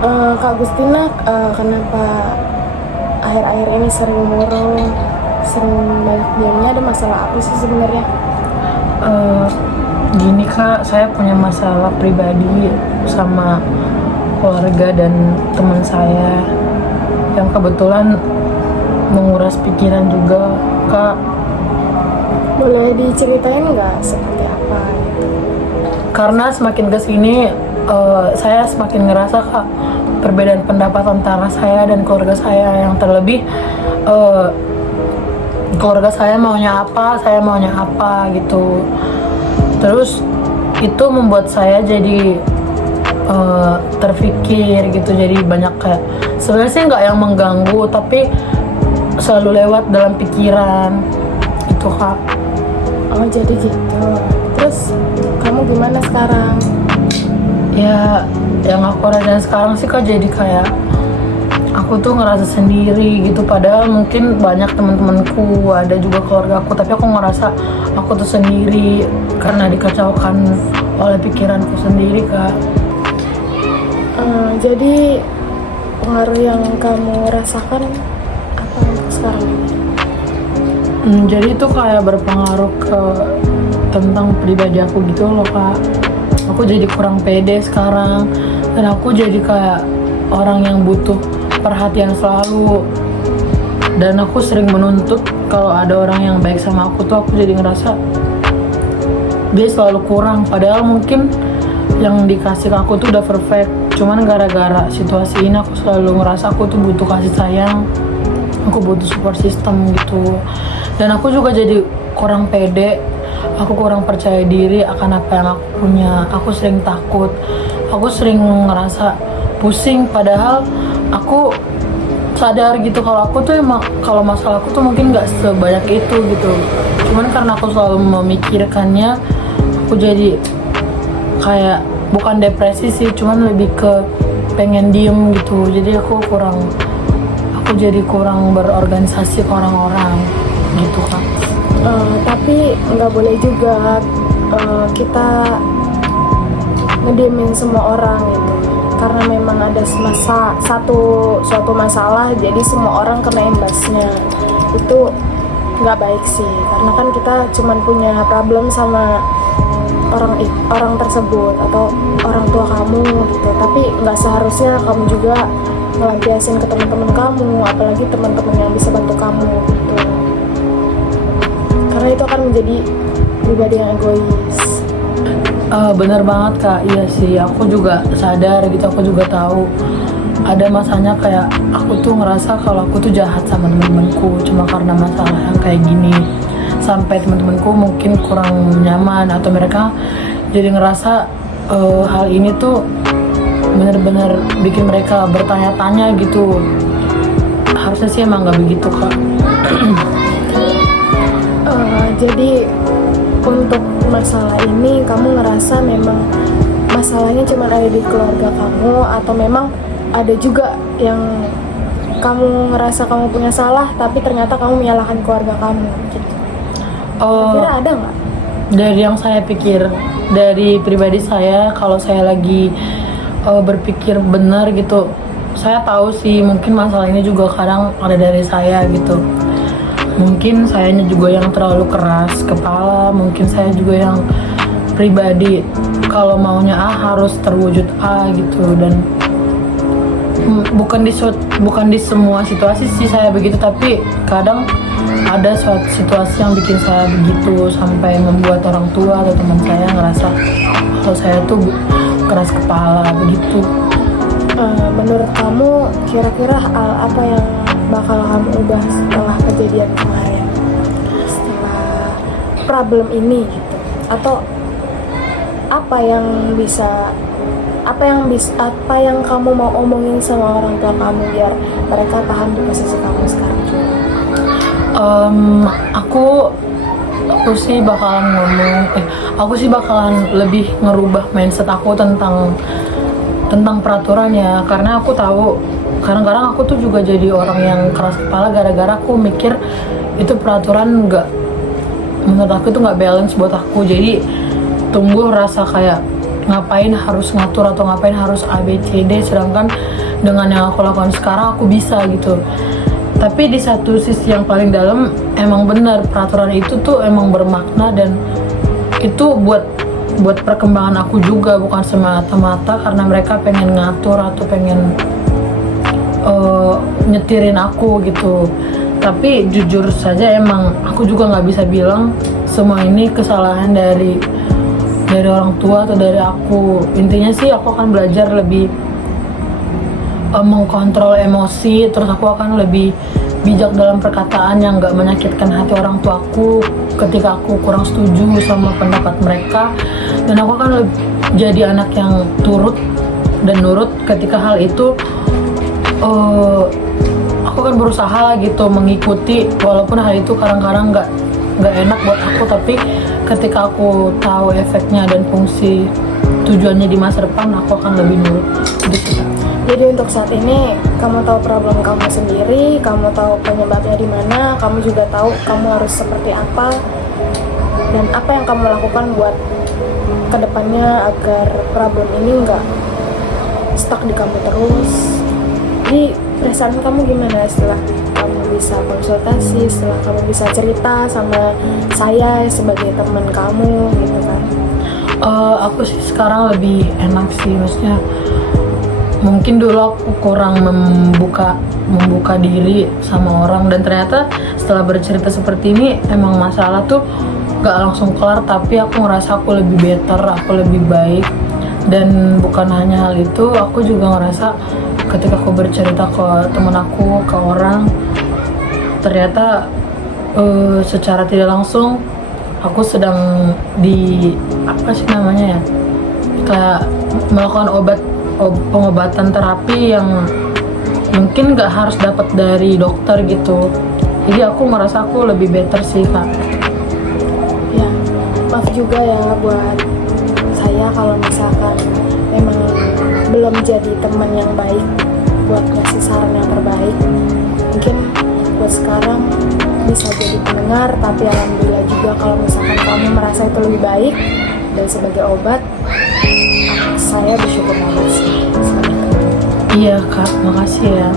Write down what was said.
Kak Gustina, kenapa akhir-akhir ini sering murung, sering banyak diamnya? Ada masalah apa sih sebenarnya? Eh, Gini kak, saya punya masalah pribadi sama keluarga dan teman saya yang kebetulan menguras pikiran juga kak. Boleh diceritain nggak seperti apa gitu? Karena semakin kesini saya semakin ngerasa kak perbedaan pendapat antara saya dan keluarga saya, yang terlebih eh, keluarga saya maunya apa, saya maunya apa gitu. Terus itu membuat saya jadi terpikir gitu, jadi banyak kayak sebenarnya sih nggak yang mengganggu tapi selalu lewat dalam pikiran itu kak. Oh jadi gitu. Terus kamu gimana sekarang? Ya yang aku rasain sekarang sih kak, jadi kayak aku tuh ngerasa sendiri gitu, padahal mungkin banyak teman-temanku, ada juga keluarga aku, tapi aku ngerasa aku tuh sendiri karena dikacaukan oleh pikiranku sendiri kak. Jadi pengaruh yang kamu rasakan apa untuk sekarang ini? Jadi itu kayak berpengaruh ke tentang pribadi aku gitu loh kak. Aku jadi kurang pede sekarang, dan aku jadi kayak orang yang butuh perhatian selalu, dan aku sering menuntut kalau ada orang yang baik sama aku tuh aku jadi ngerasa dia selalu kurang, padahal mungkin yang dikasih ke aku tuh udah perfect, cuman gara-gara situasi ini aku selalu ngerasa aku tuh butuh kasih sayang, aku butuh support system gitu. Dan aku juga jadi kurang pede, aku kurang percaya diri akan apa yang aku punya. Aku sering takut, aku sering ngerasa pusing, padahal aku sadar gitu kalau aku tuh emang, kalau masalah aku tuh mungkin nggak sebanyak itu gitu, cuman karena aku selalu memikirkannya aku jadi kayak bukan depresi sih, cuman lebih ke pengen diem gitu. Jadi aku jadi kurang berorganisasi ke orang-orang gitu kan. Tapi nggak boleh juga kita ngediemin semua orang gitu, karena memang ada suatu masalah jadi semua orang kena imbasnya. Itu nggak baik sih, karena kan kita cuman punya problem sama orang tersebut atau orang tua kamu gitu, tapi nggak seharusnya kamu juga ngelampiasin ke teman-teman kamu, apalagi teman-teman yang bisa bantu kamu gitu, karena itu akan menjadi pribadi yang egois. Bener banget kak, iya sih, aku juga sadar gitu, aku juga tahu ada masanya kayak aku tuh ngerasa kalau aku tuh jahat sama temen-temenku cuma karena masalah yang kayak gini, sampai temen-temenku mungkin kurang nyaman atau mereka jadi ngerasa hal ini tuh bener-bener bikin mereka bertanya-tanya gitu. Harusnya sih emang gak begitu kak. Jadi untuk masalah ini kamu ngerasa memang masalahnya cuma ada di keluarga kamu, atau memang ada juga yang kamu ngerasa kamu punya salah tapi ternyata kamu menyalahkan keluarga kamu gitu? Kira ada nggak? Dari yang saya pikir, dari pribadi saya, kalau saya lagi berpikir benar gitu, saya tahu sih mungkin masalah ini juga kadang ada dari saya gitu. Mungkin sayanya juga yang terlalu keras kepala, mungkin saya juga yang pribadi kalau maunya A harus terwujud A gitu. Dan bukan di semua situasi sih saya begitu, tapi kadang ada suatu situasi yang bikin saya begitu, sampai membuat orang tua atau teman saya ngerasa kalau saya tuh keras kepala begitu. Menurut kamu kira-kira hal apa yang bakal kamu ubah setelah kejadian kemarin, setelah problem ini gitu? Atau apa yang kamu mau omongin sama orang tua kamu biar mereka paham di posisi kamu sekarang? Aku sih bakalan lebih ngerubah mindset aku tentang peraturan ya, karena aku tahu kadang-kadang aku tuh juga jadi orang yang keras kepala gara-gara aku mikir itu peraturan menurut aku itu nggak balance buat aku. Jadi tumbuh rasa kayak ngapain harus ngatur atau ngapain harus A B C D, sedangkan dengan yang aku lakukan sekarang aku bisa gitu. Tapi di satu sisi yang paling dalam emang benar peraturan itu tuh emang bermakna, dan itu buat perkembangan aku juga, bukan semata-mata karena mereka pengen ngatur atau pengen nyetirin aku gitu. Tapi jujur saja emang aku juga nggak bisa bilang semua ini kesalahan dari orang tua atau dari aku. Intinya sih aku akan belajar lebih mengkontrol emosi, terus aku akan lebih bijak dalam perkataan yang nggak menyakitkan hati orang tuaku ketika aku kurang setuju sama pendapat mereka, dan aku akan jadi anak yang turut dan nurut ketika hal itu. Aku kan berusaha lah gitu mengikuti, walaupun hal itu kadang-kadang nggak enak buat aku, tapi ketika aku tahu efeknya dan fungsi tujuannya di masa depan, aku akan lebih nurut gitu. Jadi untuk saat ini kamu tahu problem kamu sendiri, kamu tahu penyebabnya di mana, kamu juga tahu kamu harus seperti apa dan apa yang kamu lakukan buat kedepannya agar problem ini nggak stuck di kamu terus. Jadi perasaan kamu gimana setelah kamu bisa konsultasi, setelah kamu bisa cerita sama saya sebagai teman kamu gitu kan? Aku sih sekarang lebih enak sih, maksudnya mungkin dulu aku kurang membuka diri sama orang, dan ternyata setelah bercerita seperti ini emang masalah tuh gak langsung kelar, tapi aku ngerasa aku lebih better, aku lebih baik. Dan bukan hanya hal itu, aku juga ngerasa ketika aku bercerita ke temen aku, ke orang, ternyata secara tidak langsung aku sedang apa sih namanya ya, kayak melakukan pengobatan terapi yang mungkin gak harus dapat dari dokter gitu. Jadi aku merasa aku lebih better sih kak. Ya, maaf juga ya buat saya kalau misalkan memang belum jadi teman yang baik buat ngasih saran yang terbaik. Mungkin buat sekarang bisa jadi pendengar, tapi alhamdulillah juga kalau misalkan kamu merasa itu lebih baik, dan sebagai obat saya bersyukur banget sih. Iya kak, makasih ya.